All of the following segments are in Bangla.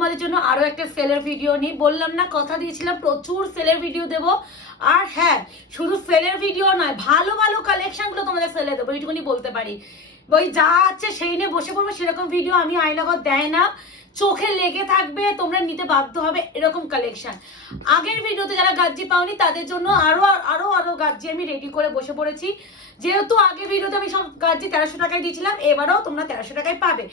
তোমাদের জন্য আরো একটা সেলের ভিডিও নিই। বললাম না, কথা দিয়েছিলাম প্রচুর সেলের ভিডিও দেবো। আর হ্যাঁ, শুধু সেলের ভিডিও নয়, ভালো ভালো কালেকশনগুলো তোমাদের সেলে দেবো, এইটুকুনি বলতে পারি। ওই যা আছে সেই নিয়ে বসে পড়বো সেরকম ভিডিও আমি আয়নাঘর দেয় না, চোখে লেগে থাকবে, তোমরা নিতে বাধ্য হবে এরকম কালেকশন। আগের ভিডিওতে যারা গাজ্জি পাওনি তাদের জন্য আরো আরো আরো গাজ্জি আমি রেডি করে বসে পড়েছি। যেহেতু আগের ভিডিওতে আমি সব গাজ্জি 1300 টাকায় দিয়েছিলাম, এবারেও তোমরা 1300 টাকায় পাবে।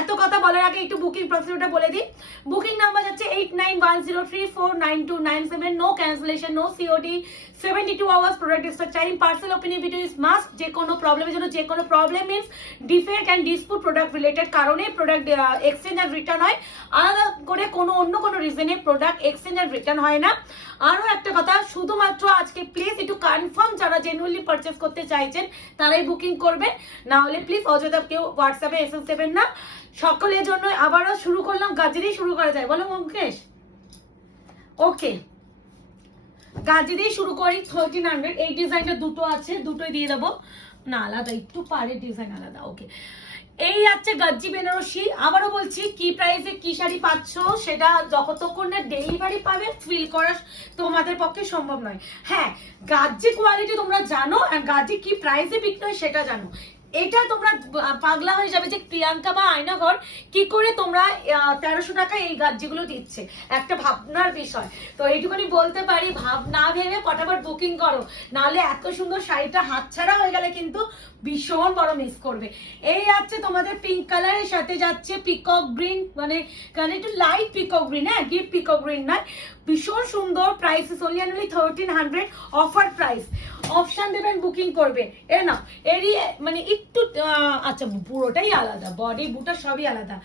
এত কথা বলার আগে একটু বুকিং প্রসিডিউরটা বলে দিই। বুকিং নাম্বার যাচ্ছে 8910349297। No cancellation, no COD, 72 hours product dispatch time. Parcel opening video is must. যে কোনো প্রবলেমের জন্য, যে কোনো problem means defect and dispute product related কারণে প্রোডাক্ট এক্সচেঞ্জ আর রিটার্ন হয়। আলাদা করে অন্য কোনো রিজনে প্রোডাক্ট এক্সচেঞ্জ আর রিটার্ন হয় না। আরও একটা কথা, শুধুমাত্র আজকে প্লিজ একটু কনফার্ম যারা জেনুইনলি পারচেস করতে চাইছেন তারাই বুকিং করবেন, না হলে প্লিজ অযথা কেউ হোয়াটসঅ্যাপে এসএমএস দেবেন না। সকলের জন্য আবারও শুরু করলাম, গাজি দিয়ে শুরু করা যায়, বলো মুকেশ? ওকে, গাজি দিয়ে শুরু করি। 1300 এই ডিজাইনটা দুটো আছে, দুটোই দিয়ে দেবো। না আলাদা, একটু পারে ডিজাইন আলাদা। ওকে, এই আছে গাজ্জি বেনারসি। আবারও বলছি, কি প্রাইসে কি শাড়ি পাচ্ছ সেটা যতক্ষণ না ডেলিভারি পাবে ফিল করা তোমাদের পক্ষে সম্ভব নয়। হ্যাঁ, গাজ্জি কোয়ালিটি তোমরা জানো, আর গাজ্জি কি প্রাইসে বিক্রি হয় সেটা জানো। এটা তোমরা পাগলা হয়ে যাবে যে প্রিয়াঙ্কা বা আয়নাঘর কি করে তোমরা 1300 টাকায় এই গাজ্জিগুলো দিচ্ছে, একটা ভাবনার বিষয়। তো এইটুকুনি বলতে পারি, ভাব না ভেবে ফটাফট বুকিং করো, নাহলে এত সুন্দর শাড়িটা হাতছাড়া হয়ে গেলে কিন্তু ভীষণ বড় মিস করবে। এই আছে তোমাদের পিঙ্ক কালারের সাথে যাচ্ছে পিকক গ্রিন, মানে একটু লাইট পিকক গ্রিন, হ্যাঁ ডিপ পিকক গ্রিন নয়, ভীষণ সুন্দর। Price is only 1300, offer price. Option দেবেন, বুকিং করবে। এ না এরই মানে একটু আচ্ছা পুরোটাই আলাদা, বডি বুটা সবই আলাদা।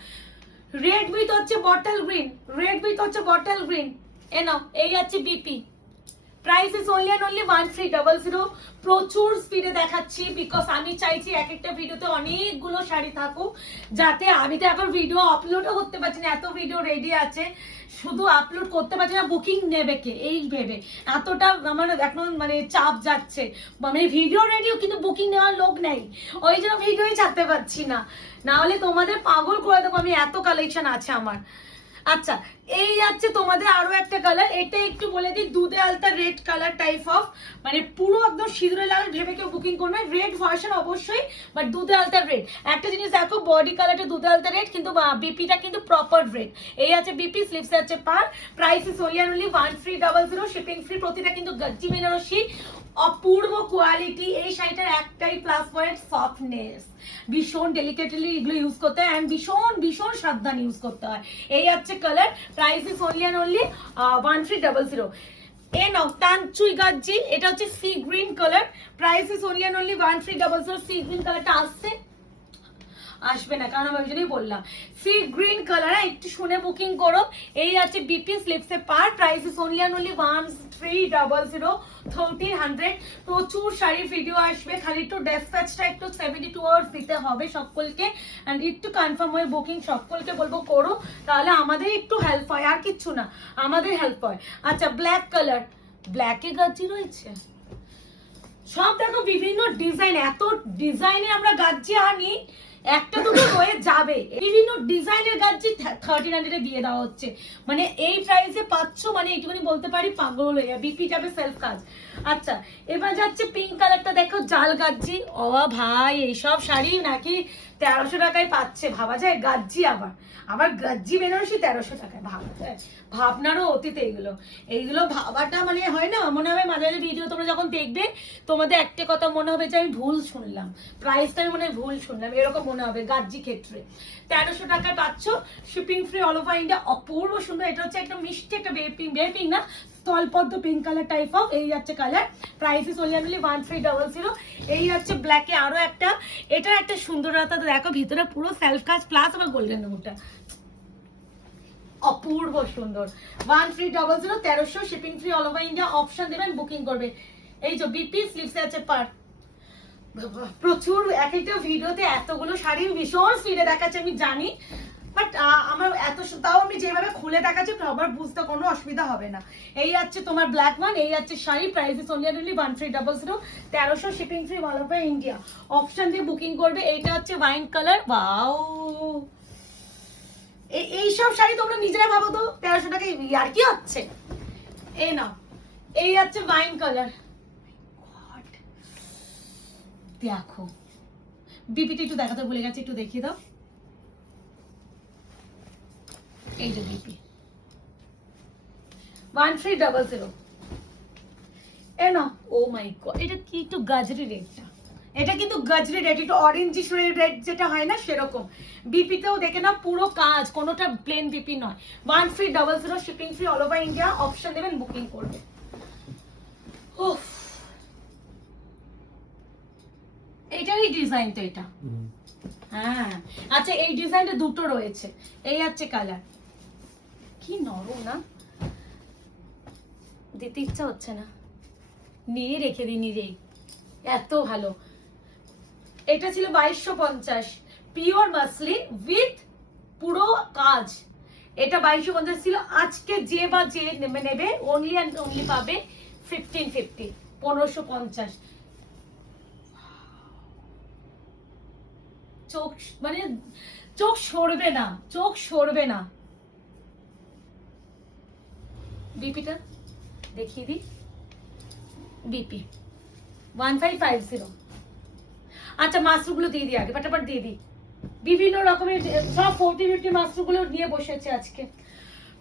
রেড উইথ হচ্ছে বটল গ্রিন, রেড উইথ হচ্ছে বটল গ্রিন। এ নাও, এই আছে বিপি। Price is only 1300। প্রচুর স্পিডে দেখাচ্ছি বিকজ আমি চাইছি এক একটা ভিডিওতে অনেকগুলো শাড়ি থাকুক, যাতে আমি তো এখন ভিডিও আপলোডও করতে পারছি না, এত ভিডিও রেডি আছে, শুধু আপলোড করতে পারছি না, বুকিং নেবে কে এই ভেবে এতটা আমার এখন মানে চাপ যাচ্ছে। মানে ভিডিও রেডিও কিন্তু বুকিং নেওয়ার লোক নেই, ওই জন্য ভিডিওই ছাড়তে পারছি না, না হলে তোমাদের পাগল করে দেবো আমি, এত কালেকশন আছে আমার। আচ্ছা, এই যাচ্ছে তোমাদের আরো একটা কালার। এটা একটু বলে দিই, দুধে আলতা রেড কালার টাইপ অফ, মানে পুরো একদম সিঁদুরে লাল ভেবে কেউ বুকিং করবে। রেড ভার্সন অবশ্যই, বাট দুধে আলতা রেড। একটা জিনিস দেখো, বডি কালারটা দুধে আলতা রেড, কিন্তু বিপিটা কিন্তু প্রপার রেড। এই আছে বিপি, স্লিভসে আছে পার। Price is only 1300, shipping free. প্রতিটা কিন্তু গাজ্জি বেনারসি, অপূর্ব কোয়ালিটি। এই শাড়িটার একটাই প্লাস পয়েন্ট, সফটনেস। ভীষণ ডেলিকেটলি এগুলো ইউজ করতে হয়, অ্যান্ড ভীষণ ভীষণ সাবধান ইউজ করতে হয়। এই হচ্ছে কালার। Price is only 1300। এ নাও তানচুই গাজ্জি, এটা হচ্ছে sea green colour. Price is only 1300। Sea green কালারটা আসবে না, কারণ আমি ওই জন্যই বললাম সি গ্রিন কালার, একটু শুনে বুকিং করো। এই আছে বিপি, স্লিপসে পার। Price is only 1300। প্রচুর শাড়ির ভিডিও আসবে, খালি একটু ডেসপ্যাচটা একটু 72 আওয়ার্স দিতে হবে সকলকে, অ্যান্ড একটু কনফার্ম হয়ে বুকিং সকলকে বলবো করো, তাহলে আমাদের একটু হেল্প হয়, আর কিচ্ছু না, আমাদের হেল্প হয়। আচ্ছা, ব্ল্যাক কালার, ব্ল্যাকে গাজ্জি রয়েছে সব দেখো, বিভিন্ন ডিজাইন, এত ডিজাইনে আমরা গাজ্জি আনি, একটা দুটো হয়ে যাবে, বিভিন্ন ডিজাইনের গাজ্জি 1300 দিয়ে দেওয়া হচ্ছে, মানে এই প্রাইসে পাচ্ছ, মানে এইটুকুনি বলতে পারি পাগল হয়ে যাবে। বিপি যাবে সেলফ কাজ। আচ্ছা, এবার যাচ্ছে পিঙ্ক কালারটা, দেখো জাল গাজ্জি। ও ভাই, এইসব শাড়ি নাকি 1300 টাকায় পাচ্ছে, ভাবা যায়? গাজ্জি আবার গাজ্জি বেনারসি 1300 টাকায়, ভাবা যায়? ভাবনারও অতীত এইগুলো ভাবাটা মানে হয় না, মনে হবে মাঝে মাঝে ভিডিও তোমরা যখন দেখবে তোমাদের একটা কথা মনে হবে যে আমি ভুল শুনলাম, প্রাইসটা আমি মনে হয় ভুল শুনলাম, এরকম মনে হবে। গাজ্জি ক্ষেত্রে 1300 টাকায় পাচ্ছ, shipping free, all over India. অপূর্ব সুন্দর। এটা হচ্ছে একটা মিষ্টি একটা বেপিং না, স্থলপদ্ম পিঙ্ক কালার টাইপ অফ। এই যাচ্ছে কালার। Price is only 1300। এই যাচ্ছে ব্ল্যাকে আরো একটা, এটার একটা সুন্দরতা দেখো, ভিতরে পুরো সেলফ কাজ প্লাস আবার গোল্ডেন মুখটা, অপূর্ব সুন্দর। 1300, 1300, shipping free, all over India. Option দেবেন, বুকিং করবে। এই যে বিপি, স্লিভসে আছে পার। প্রচুর, এক একটা ভিডিওতে এতগুলো শাড়ি ভীষণ স্পিডে দেখাচ্ছে আমি জানি, বাট আমার এত, তাও আমি যেভাবে খুলে দেখাচ্ছি সবার বুঝতে কোনো অসুবিধা হবে না। এই আছে তোমার ব্ল্যাক ওয়ান, এই আছে sari. Price is only 1300, 1300, shipping free, all over India. Option দিয়ে বুকিং করবে। এইটা হচ্ছে ওয়াইন কালার। ওয়াও, এইসব শাড়ি তোমরা নিজেরা ভাবো তো 1300 টাকা আর কি হচ্ছে। এই না, এই হচ্ছে ওয়াইন কালার, দেখো বিপিটা একটু দেখাতে ভুলে গেছে, একটু দেখিয়ে দাও। এই যে বিপি 1300। এ না, ও মাই গড, এটা কি একটু গাজরি রেডটা, এটা কিন্তু গাজরি রেড, একটু অরেঞ্জিশ রেড যেটা হয় না সেরকম। বিপিতেও দেখে না পুরো কাজ, কোনোটা প্লেন বিপি নয়। 1300 shipping free all over India, option দেবেন বুকিং করবে। এইটারই ডিজাইন তো এটা, হ্যাঁ আচ্ছা এই ডিজাইনটা দুটো রয়েছে, এই হচ্ছে কালার, কি নরম না, দিতে ইচ্ছা হচ্ছে না, নিয়ে রেখে দিই নিজেই, এত ভালো। এটা ছিল 2250 পিওর মাসলিন উইথ পুরো কাজ, এটা 2250 ছিল। আজকে যে বা যে নেবে অনলি অ্যান্ড অনলি পাবে 1550, 1550। চোখ মানে চোখ সরবে না, চোখ সরবে না। বিপিটা দেখিয়ে দিই, বিপি 1550। আচ্ছা মাশরুমগুলো দিয়ে দিই আগে, ফটাফট দিয়ে দিই, বিভিন্ন রকমের সব 40-50 মাশরুমগুলো নিয়ে বসেছে আজকে।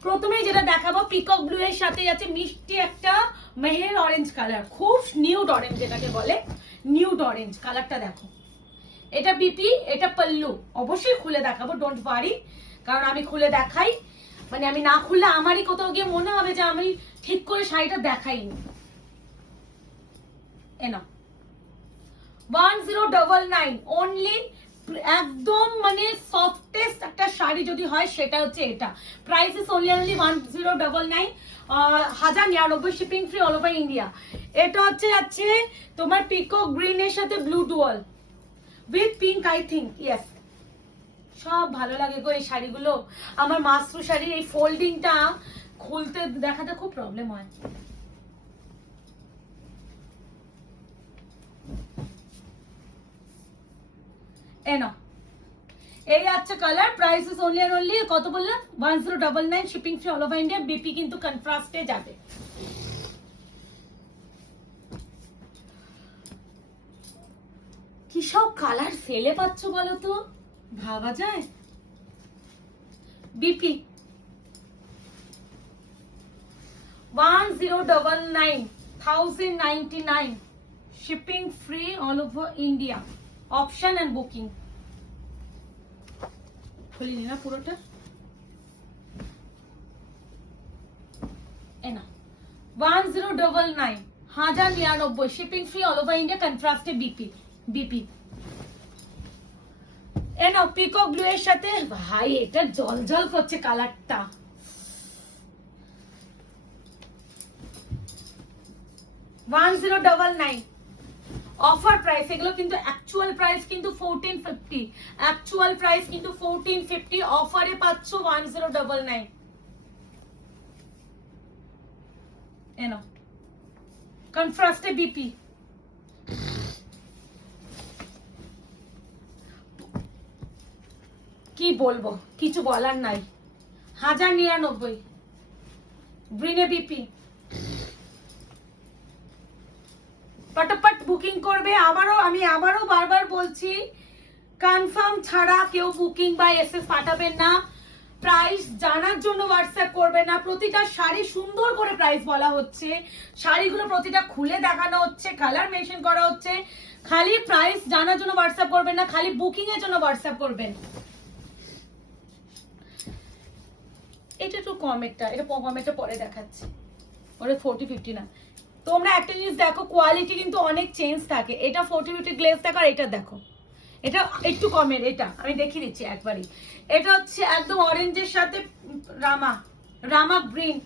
প্রথমেই যেটা দেখাবো পিকক ব্লু এর সাথে আছে মিষ্টি একটা মেহের অরেঞ্জ কালার, খুব নিউড অরেঞ্জ যেটাকে বলে, নিউড অরেঞ্জ কালারটা দেখো। এটা বিপি, এটা পল্লু, অবশ্যই খুলে দেখাবো, ডোন্ট ওয়ারি, কারণ আমি খুলে দেখাই, মানে আমি না খুললে আমারই কোথাও গিয়ে মনে হবে যে আমি ঠিক করে শাড়িটা দেখাইনি। এনা 1099 অনলি, একদম মানে সফটেস্ট একটা শাড়ি যদি হয় সেটা হচ্ছে এটা। Price is only 1099, 1099 shipping free all over India. এটা হচ্ছে তোমার পিকক গ্রিন এর সাথে blue dual with pink, I think yes. সব ভালো লাগে গো এই শাড়িগুলো, আমার মাশরু শাড়ি এই ফোল্ডিংটা খুলতে দেখাতে খুব প্রবলেম হয়। এনো এই আছে colour, price is only and only কত বললাম 1099 shipping free all over India. বিপি কিন্তু কন্ট্রাস্টে যাবে। কি সব কালার সেলে পাচ্ছ বলো তো, ভাবা যায়। BP 1099, 1099 shipping free all over India, option and booking. খুলিনি না পুরোটা, এনা 1099, 1099 shipping free all over India, কন্ট্রাস্টে বিপি। বিপি এনা পিকক ব্লু এর সাথে, ভাই এটা জল জল করছে কালারটা। 1099 অফার প্রাইস, এগুলো কিন্তু অ্যাকচুয়াল প্রাইস কিন্তু 1450, অ্যাকচুয়াল প্রাইস কিন্তু 1450, অফারে পাচ্ছ 1099। এনো কন্ট্রাস্টে বিপি, কি বলবো, কিছু বলার নাই। 1099 গ্রিনে বিপি, পটাপট বুকিং করবে। আমি আবারও বারবার বলছি, কনফার্ম ছাড়া কেউ বুকিং বা এসএস পাঠাবেন না, প্রাইস জানার জন্য হোয়াটসঅ্যাপ করবে না। প্রতিটা শাড়ি সুন্দর করে প্রাইস বলা হচ্ছে, শাড়িগুলো প্রতিটা খুলে দেখানো হচ্ছে, কালার মেনশন করা হচ্ছে, খালি প্রাইস জানার জন্য হোয়াটসঅ্যাপ করবেন না, খালি বুকিং এর জন্য হোয়াটসঅ্যাপ করবেন। এটা একটু কমেরটা, এটা কমেরটা পরে দেখাচ্ছি, ওটা 40-50 না। তোমরা একটা জিনিস দেখো, কোয়ালিটি কিন্তু অনেক চেঞ্জ থাকে। এটা 40-50 গ্লেজ দেখো, আর এটা দেখো, এটা একটু কমের, এটা আমি দেখিয়ে দিচ্ছি একবারই। এটা হচ্ছে একদম অরেঞ্জের সাথে রামা গ্রিন,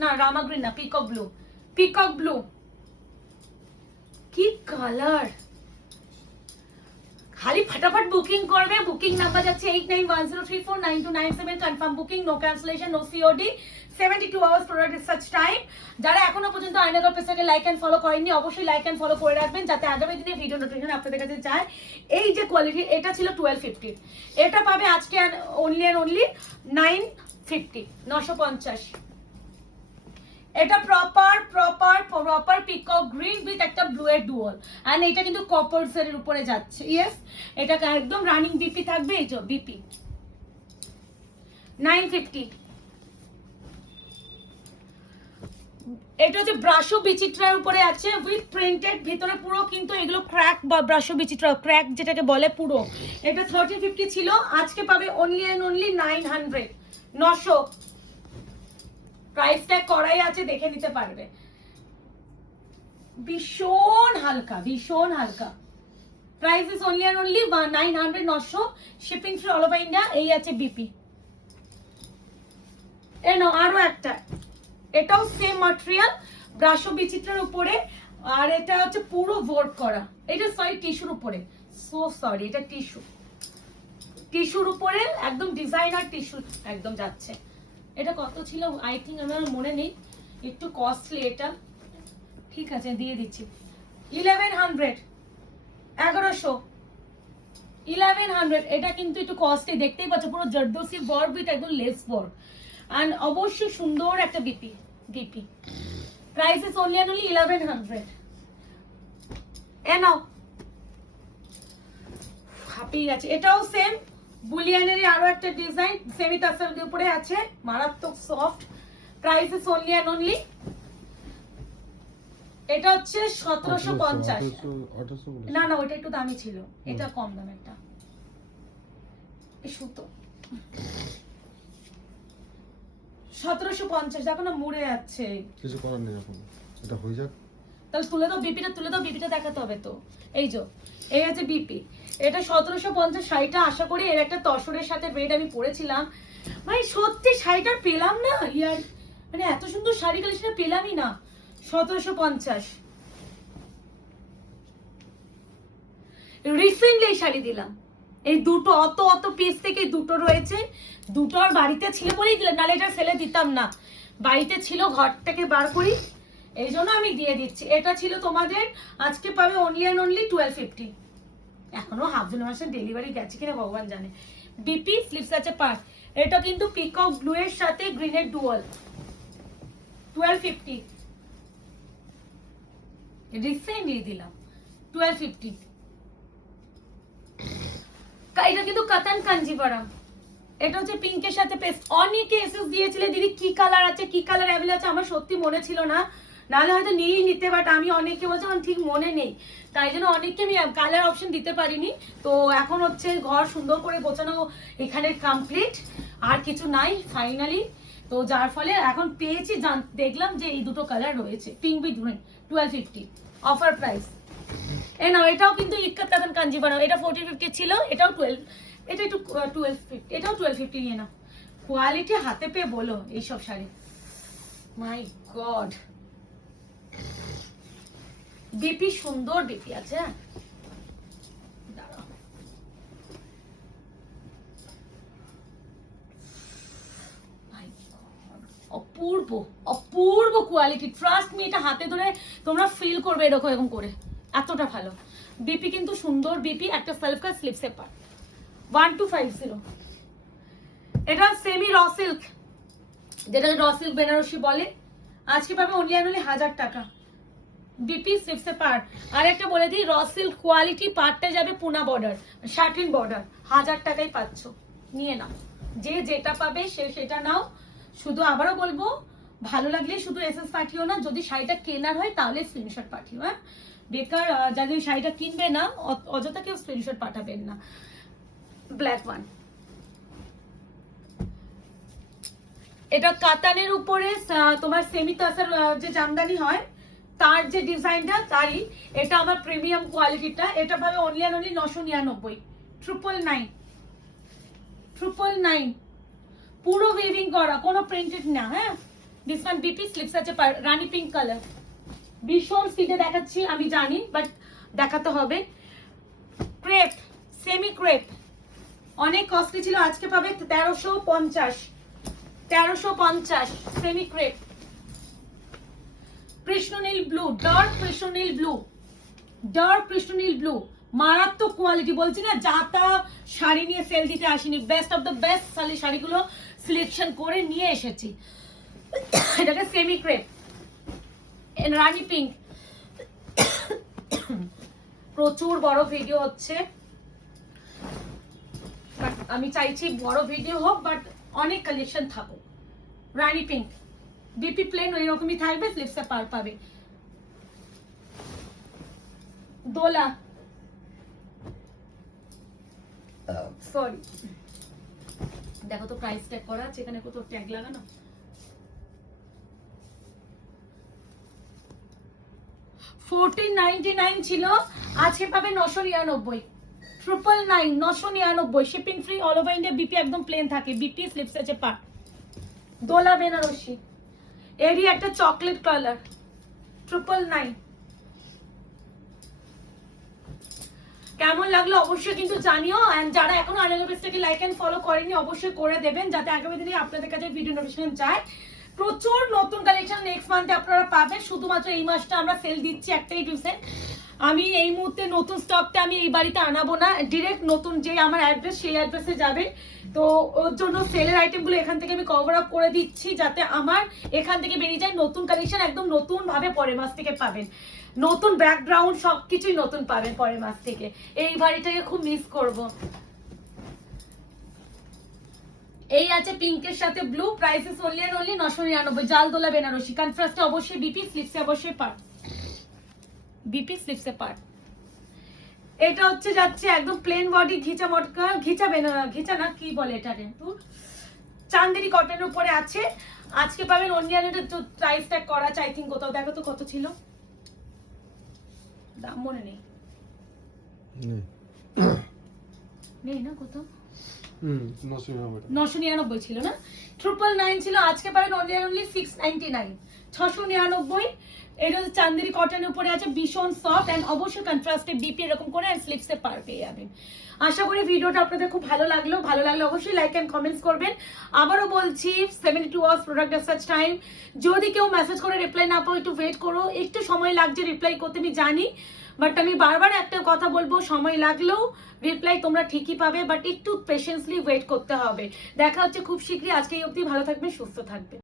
না রামা গ্রিন না, পিকক ব্লু, পিকক ব্লু, কি কালার, খালি ফটাফট বুকিং করবে। বুকিং নাম্বার যাচ্ছে 8910349297, confirm booking, no cancellation, no COD, 72 hours product search time. যারা এখনো পর্যন্ত আয়নাগর পেজটাকে লাইক এন্ড ফলো করেননি অবশ্যই লাইক এন্ড ফলো করে রাখবেন, যাতে আগামী দিনে ভিডিও নোটিফিকেশন আপনাদের কাছে যায়। এই যে কোয়ালিটি, এটা ছিল 1250, এটা পাবে আজকে অনলি অ্যান্ড অনলি 950, 950। এটা প্রপার পিকক গ্রিন উইথ একটা ব্লু এর ডুয়াল, এন্ড এটা কিন্তু কপার এর উপরে যাচ্ছে। ইয়েস, এটা একদম রানিং বিপি থাকবে। এই যে বিপি 950। এটা হচ্ছে ব্রাশো বিচিত্রার উপরে আছে উইথ প্রিন্টেড, ভিতরে পুরো কিন্তু এগুলো ক্র্যাক বা ব্রাশো বিচিত্রা ক্র্যাক যেটাকে বলে পুরো। এটা 1350 ছিল, আজকে পাবে only and only 900, 900। Price tag করাই আছে, দেখে নিতে পারবে। ভীষণ হালকা, ভীষণ হালকা। Price is only and only 900, 900, shipping free all over India. এই আছে বিপি। এ নাও আরো একটা, এটাও সেম ম্যাটেরিয়াল, ব্রাশো বিচিত্রার উপরে, আর এটা হচ্ছে পুরো ওয়ার্ক করা। এটা সরি টিস্যুর উপরে, সো সরি, এটা টিস্যুর উপরে একদম ডিজাইনার টিস্যু একদম যাচ্ছে। এটা কত ছিল আই থিঙ্ক আমার মনে নেই, একটু কস্টলি এটা, ঠিক আছে দিয়ে দিচ্ছি 1100, 1100। এটা কিন্তু একটু কস্টলি, দেখতেই পাচ্ছ পুরো জর্দোসি ওয়ার্ক উইথ একদম লেস ওয়ার্ক, এন্ড অবশ্যই সুন্দর একটা BP. Price is only and only 1100। এ নাও, হাঁপিয়ে গেছে। এটাও সেম বুলিয়ানেরই আরো একটা ডিজাইন, সেমি তাসার উপরে আছে, মারাত্মক soft. Price is only and only, এটা হচ্ছে 1750। না না, ওটা একটু দামি ছিল, এটা কম দামেরটা। সুতো 1750, দেখো না মুড়ে যাচ্ছে, কিছু করার নেই, এখন এটা হয়ে যাক। তাহলে তুলে দাও বিপিটা, তুলে দাও বিপিটা, দেখাতে হবে তো। এই যে এই আছে বিপি, এটা 1750 শাড়িটা। আশা করি এর একটা তসরের সাথে রেড আমি পরেছিলাম, মানে সত্যি শাড়িটা পেলাম না ইয়ার, মানে এত সুন্দর শাড়ি কালেকশন পেলামই না। 1750 রিসেন্টলি এই শাড়ি দিলাম, এই দুটো অত পিস থেকে দুটো রয়েছে, দুটো আর বাড়িতে ছিল বলেই দিলাম, নাহলে এটা ফেলে দিতাম না। বাড়িতে ছিল, ঘর থেকে বার করি, এই জন্য আমি দিয়ে দিচ্ছি। এটা ছিল তোমাদের, আজকে পাবে অনলি অ্যান্ড অনলি 1250। এখনো হাফজন মাসের ডেলিভারি গেছে কিনা ভগবান জানে। বিপি স্লিপস আছে পার, এটা কিন্তু পিকক ব্লু এর সাথে গ্রিনের ডুয়াল, 1250 রিসেন্টলি দিলাম 1250। এটা কিন্তু কাতান কাঞ্জিভারাম, এটা হচ্ছে পিঙ্কের সাথে পেস্ট। অনেকে এসএস দিয়েছিলে দিদি কি কালার আছে, কি কালার অ্যাভেলেবল আছে, আমার সত্যি মনে ছিল না, নাহলে হয়তো নিয়েই নিতে, বাট আমি অনেকে বলছে আমার ঠিক মনে নেই, তাই জন্য অনেককে আমি কালার অপশন দিতে পারিনি। তো এখন হচ্ছে ঘর সুন্দর করে গোছানো এখানে কমপ্লিট, আর কিছু নাই ফাইনালি। তো যার ফলে এখন পেয়েছি, দেখলাম যে এই দুটো কালার রয়েছে, pink with green, 1250 offer price. এ নাও, এটাও কিন্তু ইক্কাত কাতান কাঞ্জিভারাম, এটা 1450 ছিল, এটাও 12, এটা একটু 1250, এটাও 1250 নিয়ে নাও। কোয়ালিটি হাতে পেয়ে বলো এইসব শাড়ি, মাই গড। বিপি সুন্দর বিপি আছে, দাঁড়াও অপূর্ব অপূর্ব কোয়ালিটি, ট্রাস্ট মি, এটা হাতে ধরে তোমরা ফিল করবে এরকম করে, এতটা ভালো বিপি, কিন্তু সুন্দর বিপি। একটা সেলফ কাট স্লিপসের পার 1250। এটা সেমি র সিল্ক, যেটা র সিল্ক বেনারসি বলে, আজকে পাবে অনলি অ্যান্ড অনলি 1000 টাকা। বিপি স্লিপসের পার। আর একটা বলে দিই, র সিল্ক কোয়ালিটি, পার্টটা যাবে পুনা বর্ডার, শার্টিন বর্ডার, 1000 টাকায় পাচ্ছ, নিয়ে নাও। যে যেটা পাবে সে সেটা নাও। শুধু আবারও বলবো, ভালো লাগলে শুধু এসএস পাঠিও না, যদি শাড়িটা কেনার হয় তাহলে স্ক্রিনশট পাঠিও। হ্যাঁ, বেকার যাদের শাড়িটা কিনবে না অযথা কেউ স্ক্রিনশট পাঠাবেন না। ব্ল্যাক ওয়ান, এটা কাতানের উপরে তোমার সেমি তাসার যে জামদানি হয় তার যে ডিজাইনটা তারই, এটা আমার প্রিমিয়াম কোয়ালিটিটা। এটা পাবে অনলি অ্যান্ড অনলি 999, 999, পুরো ওয়েভিং করা, কোনো প্রিন্টেড না। হ্যাঁ, দিস ওয়ান বিপি স্লিপস আছে রানী পিঙ্ক কালার, ভীষণ স্পিডে দেখাচ্ছি আমি জানি, বাট দেখাতে হবে। ক্রেপ সেমি ক্রেপ, অনেক কস্টলি ছিল, আজকে পাবে 1350 সেমি ক্রেপ। কৃষ্ণনীল ব্লু, ডার্ক কৃষ্ণনীল ব্লু, মারাত্মক কোয়ালিটি, বলছি না যাতা শাড়ি নিয়ে সেল দিতে আসিনি, বেস্ট অফ দ্য বেস্ট শাড়িগুলো সিলেকশন করে নিয়ে এসেছি। এটাকে সেমি ক্রেপ, রানী পিঙ্ক। প্রচুর বড় ভিডিও হচ্ছে, আমি চাইছি বড় ভিডিও হোক বাট অনেক কালেকশন থাকুক। রানী পিঙ্ক, বিপি প্লেন ওই রকমই থাকবে, স্লিপসে পার পাবে। দোলা, সরি দেখো তো প্রাইস ট্যাগ করা আছে এখানে, কত ট্যাগ লাগানো। 1499 ছিল, আজকে পাবে 999, 999, shipping free, all over India. BP একদম প্লেন থাকে, বিপি স্লিপস আছে পা। দোলা বেনারসি, এরই একটা চকলেট কালার, 999। কেমন লাগলো অবশ্যই কিন্তু জানিও, এন্ড যারা এখনো আইনাল পেজটাকে লাইক এন্ড ফলো করেনি অবশ্যই করে দেবেন, যাতে আগামী দিনে আপনাদের কাছে ভিডিও নোটিফিকেশন যায়। প্রচুর নতুন কালেকশন নেক্সট মান্থে আপনারা পাবেন, শুধুমাত্র এই মাসটা আমরা সেল দিচ্ছি একটাই রিজন, আমি এই মুহূর্তে নতুন স্টকটা আমি এই বাড়িতে আনাবো না, ডিরেক্ট নতুন যে আমার অ্যাড্রেস সেই অ্যাড্রেসে যাবে, তো ওর জন্য সেলের আইটেমগুলো এখান থেকে আমি কভার আপ করে দিচ্ছি, যাতে আমার এখান থেকে বেরিয়ে যায় নতুন কালেকশন, একদম নতুন ভাবে পরের মাস থেকে পাবেন, নতুন ব্যাকগ্রাউন্ড সবকিছুই নতুন পাবেন পরের মাস থেকে। এই বাড়িটাকে খুব মিস করব। এই আছে পিঙ্কের সাথে blue, prices only and only 999, জালদোলা বেনারসি, কনট্রাস্টে অবশ্যই বিপি, স্লিপসে অবশ্যই পার, বিপি স্লিপসে পার। এটা হচ্ছে যাচ্ছে একদম প্লেন বডি, ঘিচা মটকা, ঘিচা না কি বলে এটা, চান্দেরি কটনের উপরে আছে, আজকে পাবেন অনলি এন্ড প্রাইস ট্যাগ করা আছে, আই থিংক কোথাও দেখো তো কত ছিল, দাম মনে নেই না কোথাও, 999 ছিল না, 999 ছিল, আজকে পাবেন অনলি 699, 699। এটা হচ্ছে চান্দেরি কটনের উপরে আছে, ভীষণ সফট এন্ড অবশ্যই কন্ট্রাস্টে বিপি এরকম করে এন্ড স্লিপসে পার পেয়ে যাবেন। আশা করি ভিডিওটা আপনাদের খুব ভালো লাগলো অবশ্যই লাইক এন্ড কমেন্টস করবেন। আবারও বলছি 72 আওয়ার্স প্রোডাক্ট সার্চ টাইম, যদি কেউ মেসেজ করে রিপ্লাই না পাও একটু ওয়েট করো, একটু সময় লাগছে রিপ্লাই করতে আমি জানি, বাট আমি বারবার একটা কথা বলবো, সময় লাগলেও রিপ্লাই তোমরা ঠিকই পাবে, বাট একটু পেশেন্সলি ওয়েট করতে হবে। দেখা হচ্ছে খুব শীঘ্রই, আজকে এই অবধি, ভালো থাকবে, সুস্থ থাকবে।